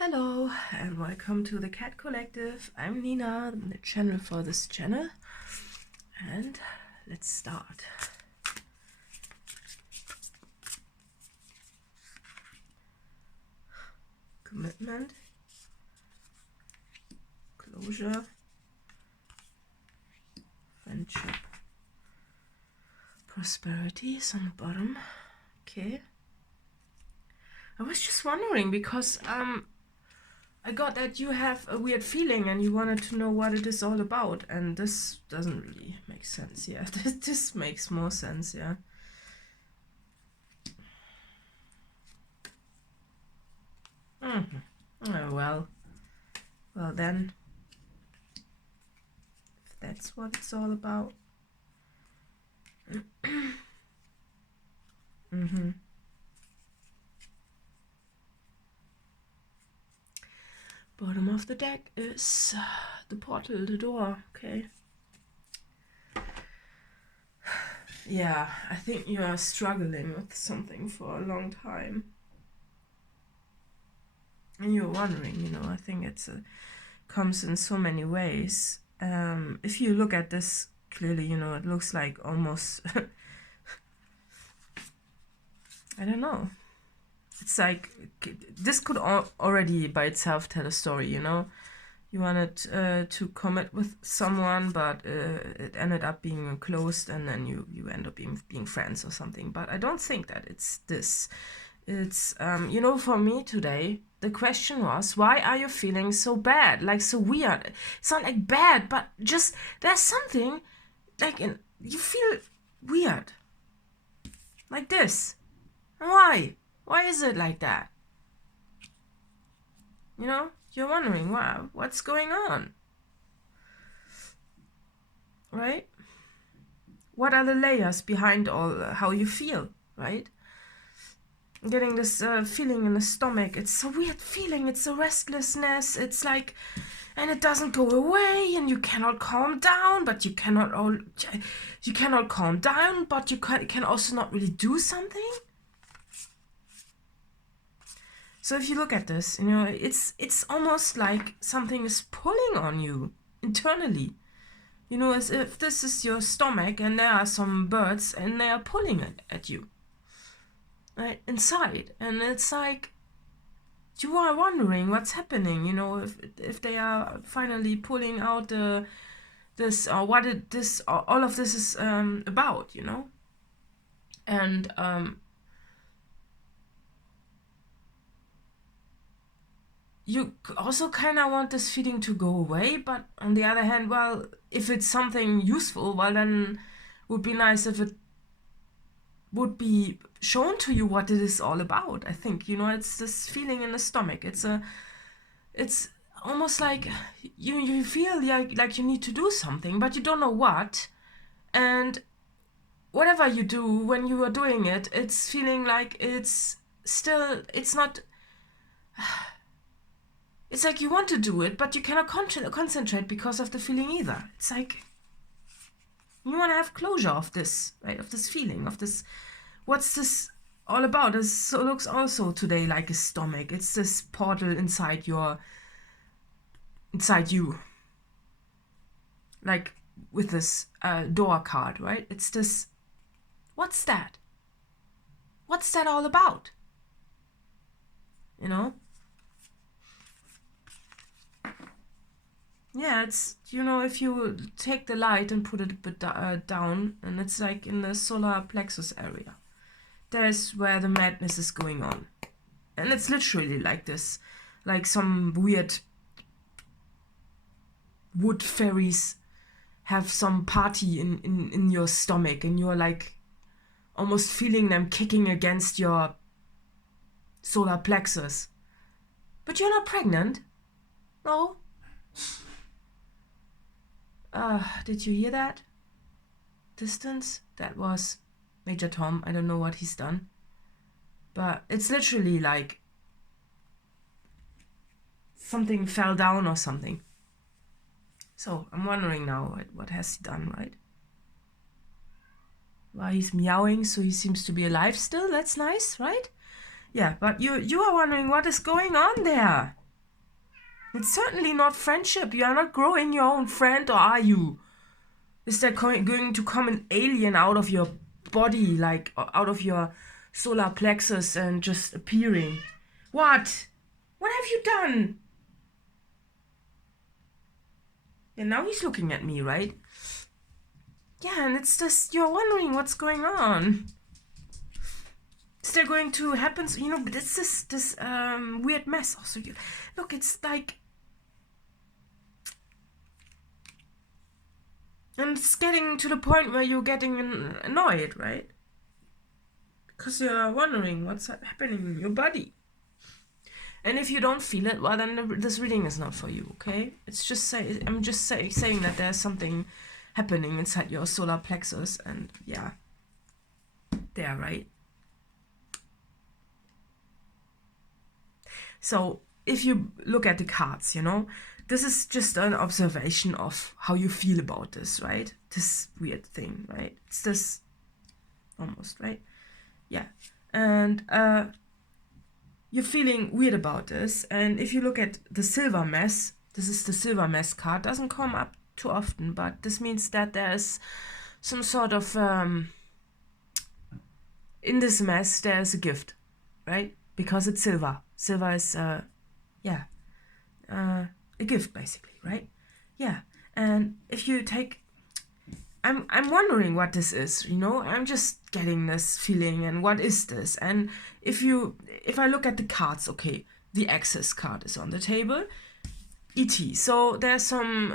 Hello and welcome to the Cat Collective. I'm Nina, I'm the channel for this channel, and let's start. Commitment, closure, friendship, prosperity is on the bottom. Okay. I was just wondering because I got that you have a weird feeling and you wanted to know what it is all about, and this doesn't really make sense. Yeah, this makes more sense. Yeah. Oh, well then, if that's what it's all about. Bottom of the deck is the portal, the door. Okay. Yeah, I think you are struggling with something for a long time. And you're wondering, I think comes in so many ways. If you look at this clearly, it looks like almost, I don't know. It's like, this could already by itself tell a story, You wanted to commit with someone, but it ended up being closed, and then you end up being friends or something. But I don't think that it's this. It's, for me today, the question was, why are you feeling so bad? Like, so weird. It's not like bad, but just, there's something, like, you feel weird. Like this. Why? Why is it like that? You're wondering, wow, what's going on? Right? What are the layers behind all how you feel, right? Getting this feeling in the stomach. It's a weird feeling. It's a restlessness. It's like, and it doesn't go away, and you cannot calm down, but you cannot calm down, but you can also not really do something. So if you look at this, it's almost like something is pulling on you internally. As if this is your stomach and there are some birds and they are pulling it at you. Right? Inside. And it's like, you are wondering what's happening, if they are finally pulling out this, or what all of this is about, And you also kind of want this feeling to go away, but on the other hand, well, if it's something useful, well, then it would be nice if it would be shown to you what it is all about. I think, it's this feeling in the stomach. It's almost like you feel like you need to do something, but you don't know what. And whatever you do, when you are doing it, it's feeling like it's not... It's like you want to do it, but you cannot concentrate because of the feeling either. It's like you want to have closure of this, right? Of this feeling, of this. What's this all about? This looks also today like a stomach. It's this portal inside you. Like with this door card, right? It's this. What's that? What's that all about? Yeah, it's, if you take the light and put it a bit down, and it's like in the solar plexus area. There's where the madness is going on. And it's literally like this. Like some weird wood fairies have some party in your stomach, and you're like almost feeling them kicking against your solar plexus. But you're not pregnant. No. Did you hear that? Distance? That was Major Tom. I don't know what he's done. But it's literally like something fell down or something. So I'm wondering now, what has he done, right? Well, he's meowing, so he seems to be alive still. That's nice, right? Yeah, but you are wondering what is going on there. It's certainly not friendship. You are not growing your own friend, or are you? Is there going to come an alien out of your body, like out of your solar plexus and just appearing? What? What have you done? And now he's looking at me, right? Yeah, and it's just, you're wondering what's going on. Is there going to happen? You know, but it's this weird mess. Also, look, it's like, and it's getting to the point where you're getting annoyed, right? Because you're wondering what's happening in your body. And if you don't feel it, well, then this reading is not for you, okay? It's just I'm just saying that there's something happening inside your solar plexus, and yeah, there, right? So if you look at the cards, you know, this is just an observation of how you feel about this, right? This weird thing, right? It's this almost, right? Yeah. And you're feeling weird about this. And if you look at the silver mess, this is the silver mess card. Doesn't come up too often, but this means that there's some sort of in this mess there's a gift, right? Because it's silver. Silver is yeah, a gift basically, right? Yeah. And if you take, I'm wondering what this is, you know. I'm just getting this feeling, and what is this? And if I look at the cards, okay, the Access card is on the table, ET. So there's some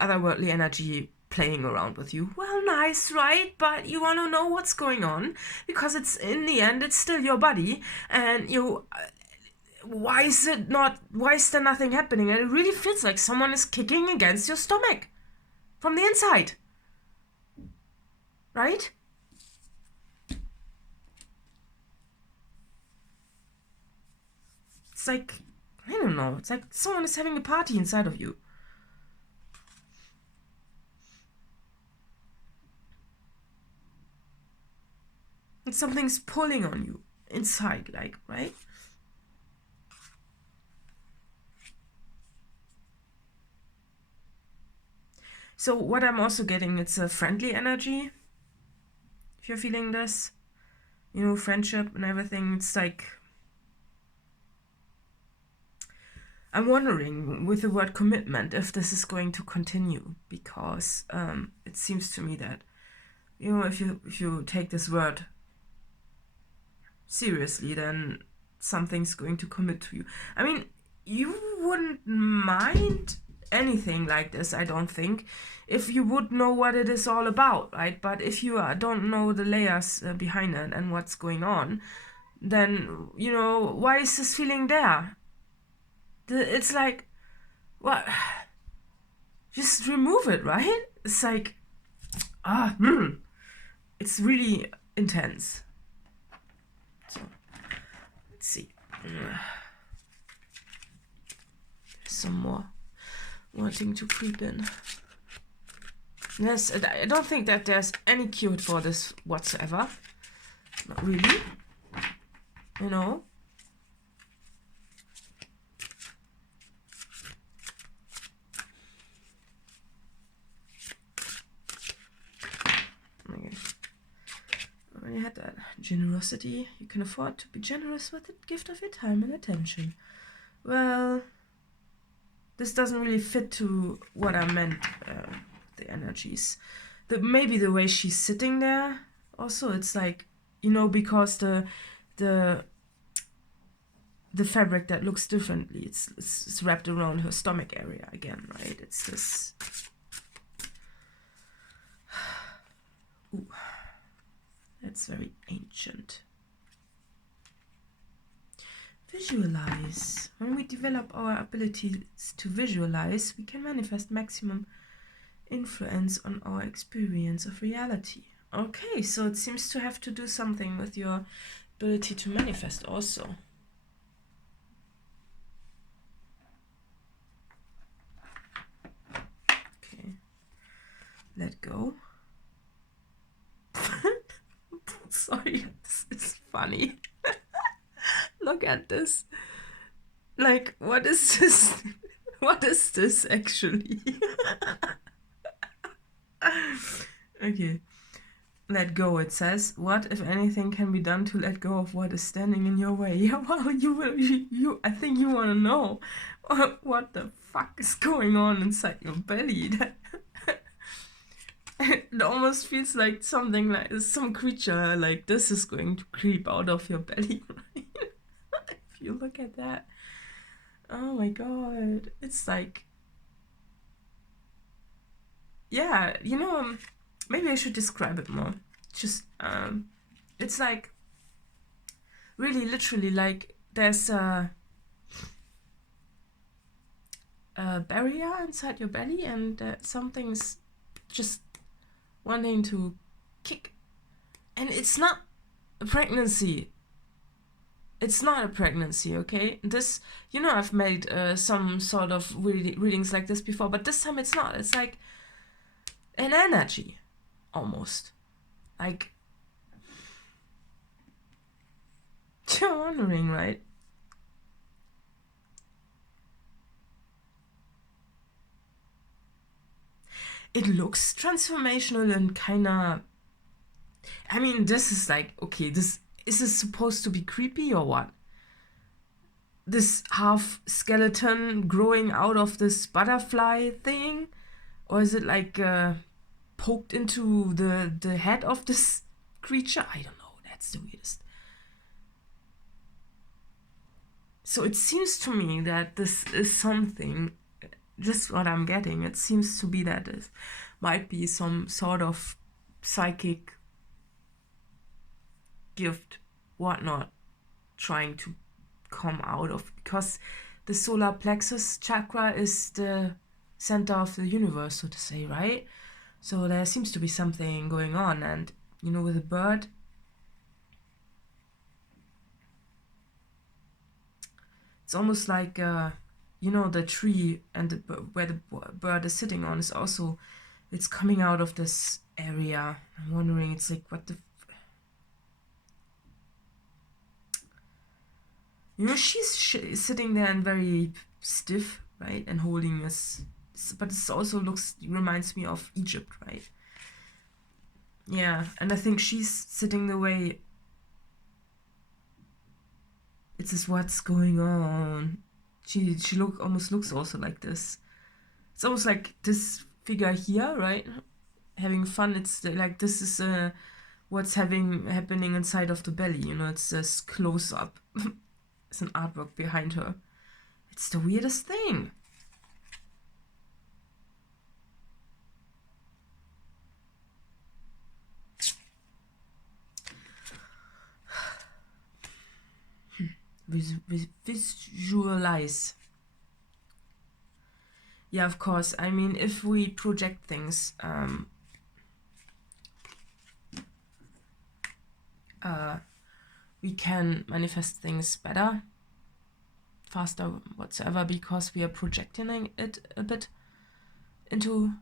otherworldly energy playing around with you. Well, nice, right? But you want to know what's going on, because it's, in the end, it's still your body, and you. Why is there nothing happening? And it really feels like someone is kicking against your stomach from the inside. Right? It's like, I don't know, it's like someone is having a party inside of you. And something's pulling on you inside, like, right? So what I'm also getting, it's a friendly energy. If you're feeling this, you know, friendship and everything, it's like, I'm wondering with the word commitment if this is going to continue, because it seems to me that, you know, if you take this word seriously, then something's going to commit to you. I mean, you wouldn't mind anything like this, I don't think, if you would know what it is all about, right? But if you don't know the layers behind it and what's going on, then, you know, why is this feeling there? It's like, what? Just remove it, right? It's like, it's really intense. So, let's see. There's some more wanting to creep in. Yes, I don't think that there's any cure for this whatsoever. Not really. You know? Okay. I already had that. Generosity. You can afford to be generous with the gift of your time and attention. Well, this doesn't really fit to what I meant, the energies. Maybe the way she's sitting there, also, it's like, you know, because the fabric that looks differently, it's wrapped around her stomach area again, right? It's this. Ooh, that's very ancient. Visualize. When we develop our abilities to visualize, we can manifest maximum influence on our experience of reality. Okay, so it seems to have to do something with your ability to manifest also. Okay, let go. Sorry, this is funny. Look at this. Like, what is this? What is this actually? Okay. Let go, it says. What, if anything, can be done to let go of what is standing in your way? Yeah, well, I think you want to know what the fuck is going on inside your belly. It almost feels like something like some creature like this is going to creep out of your belly, right? If you look at that. Oh my god. It's like, yeah, you know, maybe I should describe it more. Just, it's like, really literally, like, there's a barrier inside your belly, and something's just wanting to kick. And it's not a pregnancy. It's not a pregnancy, okay? This, you know, I've made some sort of readings like this before, but this time it's not. It's like an energy, almost. Like, you're wondering, right? It looks transformational and kinda... I mean, this is like, okay, is this supposed to be creepy or what? This half skeleton growing out of this butterfly thing? Or is it like poked into the head of this creature? I don't know, that's the weirdest. So it seems to me that this is something, just what I'm getting, it seems to be that this might be some sort of psychic gift, whatnot, trying to come out of, because the solar plexus chakra is the center of the universe, so to say, right? So there seems to be something going on, and you know, with a bird, it's almost like you know, the tree and where the bird is sitting on is also, it's coming out of this area. I'm wondering, it's like, what the... You know, she's sitting there and very stiff, right? And holding this, but it also reminds me of Egypt, right? Yeah, and I think she's sitting the way. It's just, what's going on? She almost looks also like this. It's almost like this figure here, right? Having fun. It's like, this is what's happening inside of the belly. You know, it's this close up. It's an artwork behind her. It's the weirdest thing. Visualize. Yeah, of course. I mean, if we project things, we can manifest things better, faster, whatsoever, because we are projecting it a bit into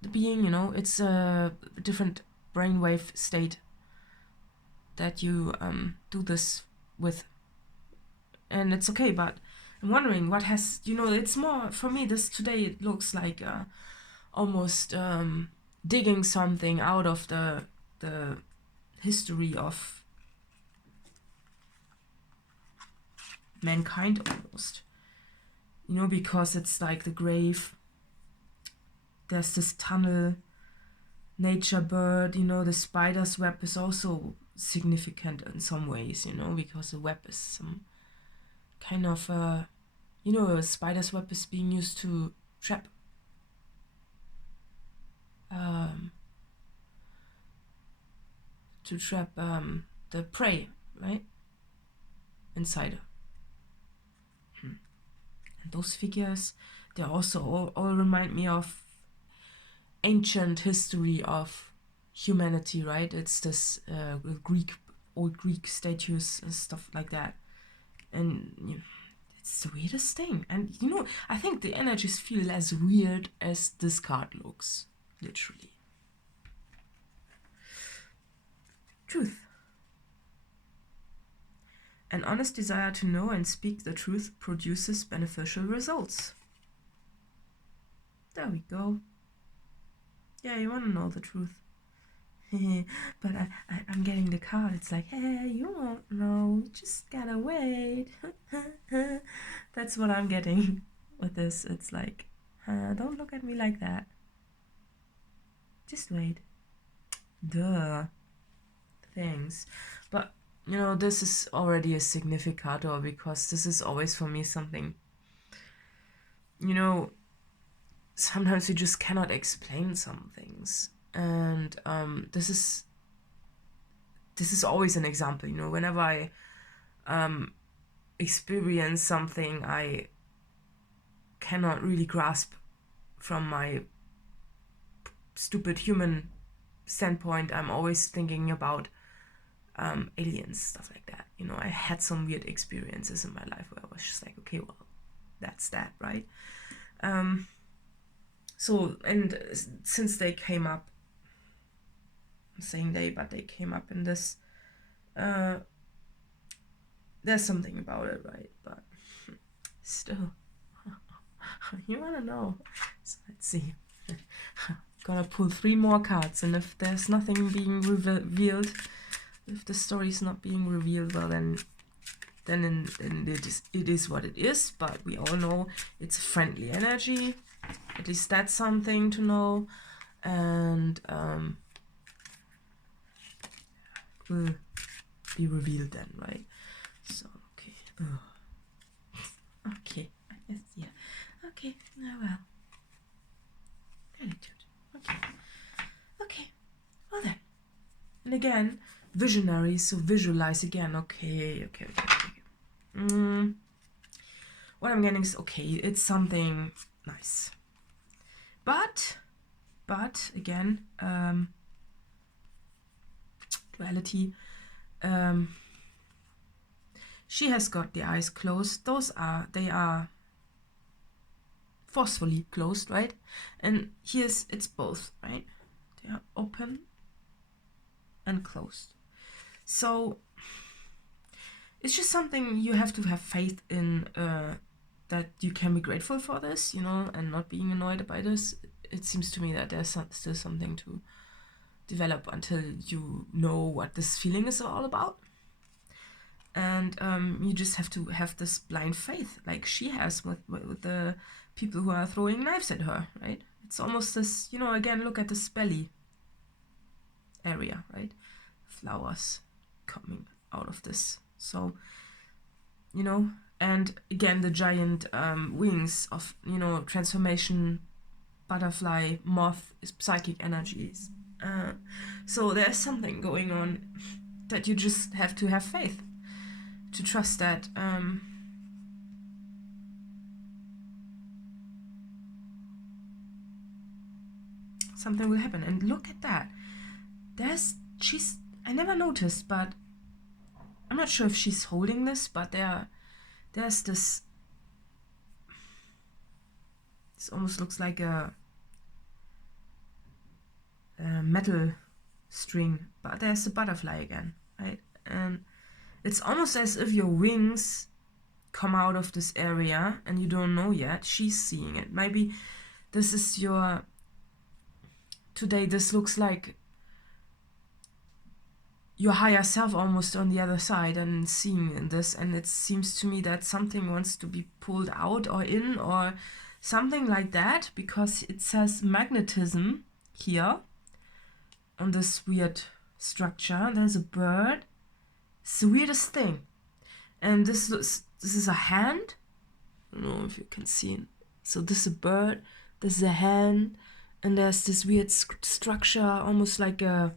the being, you know. It's a different brainwave state that you do this with. And it's okay, but I'm wondering what has, you know, it's more, for me, this today, it looks like almost digging something out of the history of mankind, almost. You know, because it's like the grave, there's this tunnel, nature bird, you know, the spider's web is also significant in some ways, you know, because the web is some kind of, you know, a spider's web is being used to trap the prey, right? Inside. And those figures, they also all remind me of ancient history of humanity, right? It's this old Greek statues and stuff like that. And you know, it's the weirdest thing. And you know, I think the energies feel as weird as this card looks, literally. Truth. An honest desire to know and speak the truth produces beneficial results. There we go. Yeah, you want to know the truth. But I'm getting the card. It's like, hey, you won't know. You just gotta wait. That's what I'm getting with this. It's like, don't look at me like that. Just wait. Duh. Thanks. But, you know, this is already a significator, because this is always for me something, you know, sometimes you just cannot explain some things. And this is always an example, you know, whenever I experience something I cannot really grasp from my stupid human standpoint, I'm always thinking about aliens, stuff like that. You know, I had some weird experiences in my life where I was just like, okay, well, that's that, right? So, and since they came up, I'm saying they, but they came up in this, there's something about it, right? But still, you want to know. So let's see. Gonna pull 3 more cards, and if there's nothing being revealed, if the story's not being revealed, well then it is what it is. But we all know it's a friendly energy. At least that's something to know. And will be revealed then, right? So okay. Okay, I guess, yeah. Okay, well. Gratitude. Okay, well then. And again, visionary, so visualize again. Okay. What I'm getting is, okay, it's something nice. But again, duality. She has got the eyes closed. They are forcefully closed, right? And it's both, right? They are open and closed. So it's just something you have to have faith in, that you can be grateful for this, you know, and not being annoyed by this. It seems to me that there's still something to develop until you know what this feeling is all about. And you just have to have this blind faith, like she has with the people who are throwing knives at her, right? It's almost this, you know, again, look at this belly area, right? Flowers coming out of this. So, you know, and again, the giant wings of, you know, transformation, butterfly, moth, psychic energies. So there's something going on that you just have to have faith to trust that something will happen. And look at that. I never noticed, but I'm not sure if she's holding this, but there's this almost looks like a metal string, but there's the butterfly again, right? And it's almost as if your wings come out of this area and you don't know yet. She's seeing it. Maybe this is today this looks like your higher self almost on the other side and seeing this, and it seems to me that something wants to be pulled out or in or something like that, because it says magnetism here on this weird structure. There's a bird. It's the weirdest thing. And this is a hand. I don't know if you can see it. So this is a bird, this is a hand, and there's this weird structure, almost like a,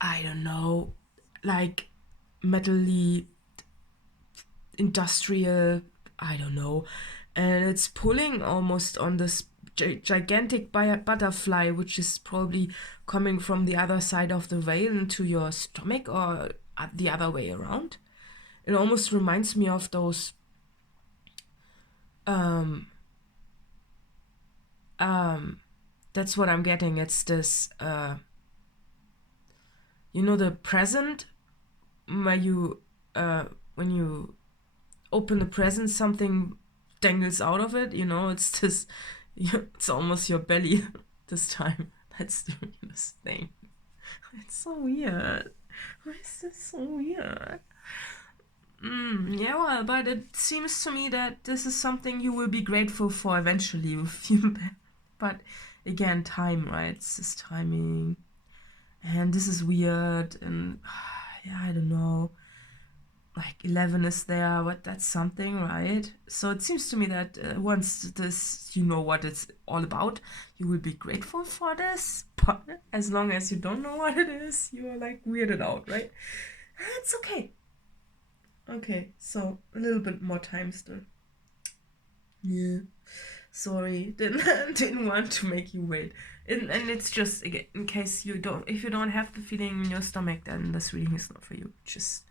I don't know, like metally industrial, I don't know. And it's pulling almost on this gigantic butterfly, which is probably coming from the other side of the veil into your stomach, or the other way around. It almost reminds me of those that's what I'm getting. It's this you know, the present where you, when you open the present, something dangles out of it, you know, it's just, it's almost your belly this time that's doing this thing. It's so weird. Why is this so weird? Yeah, well, but it seems to me that this is something you will be grateful for eventually with you. But again, time, right? It's just timing. And this is weird. And yeah, I don't know. Like 11 is there, what, that's something, right? So it seems to me that once this, you know what it's all about, you will be grateful for this. But as long as you don't know what it is, you are like weirded out, right? It's okay. Okay, so a little bit more time still. Yeah, sorry, didn't want to make you wait. And it's just, again, in case you don't, if you don't have the feeling in your stomach, then this reading is not for you. Just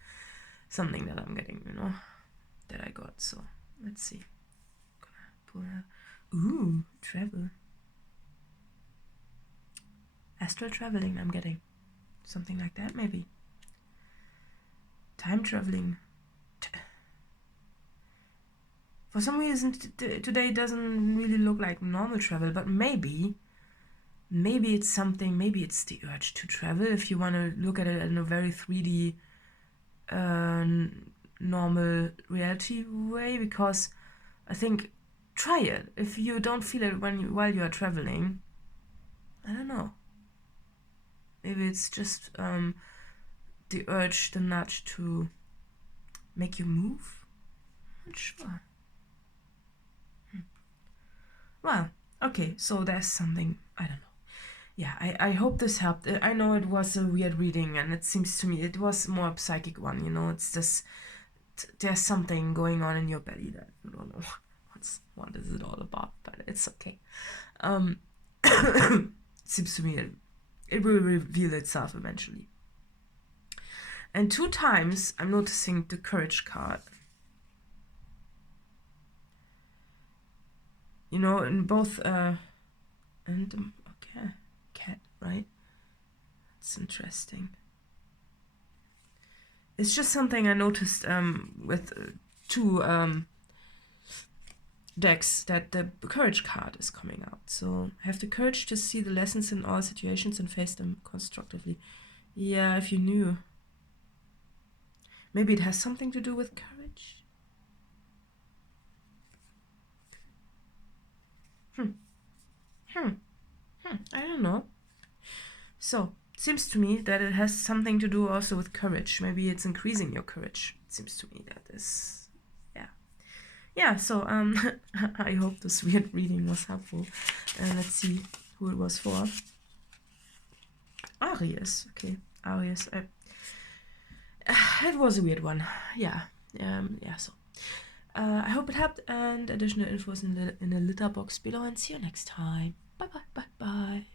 something that I'm getting, you know, that I got. So let's see. Gonna pull out. Ooh, travel. Astral traveling, I'm getting. Something like that, maybe. Time traveling. For some reason, today doesn't really look like normal travel, but maybe it's something, maybe it's the urge to travel, if you want to look at it in a very 3D normal reality way, because I think, try it. If you don't feel it while you are traveling, I don't know. Maybe it's just the urge, the nudge to make you move. I'm not sure. Well, okay, so there's something, I don't know. Yeah, I hope this helped. I know it was a weird reading, and it seems to me it was more a psychic one, you know. It's just, there's something going on in your belly that you don't know what is it all about, but it's okay. It seems to me it will reveal itself eventually. And 2 times I'm noticing the courage card. You know, in both, and okay, cat, right? It's interesting. It's just something I noticed with 2 decks, that the courage card is coming out. So have the courage to see the lessons in all situations and face them constructively. Yeah, if you knew. Maybe it has something to do with courage. I don't know. So, it seems to me that it has something to do also with courage. Maybe it's increasing your courage. It seems to me that is, yeah. Yeah, so I hope this weird reading was helpful. Let's see who it was for. Aries, okay. Aries. It was a weird one. Yeah. So I hope it helped, and additional info is in the litter box below, and see you next time. Bye.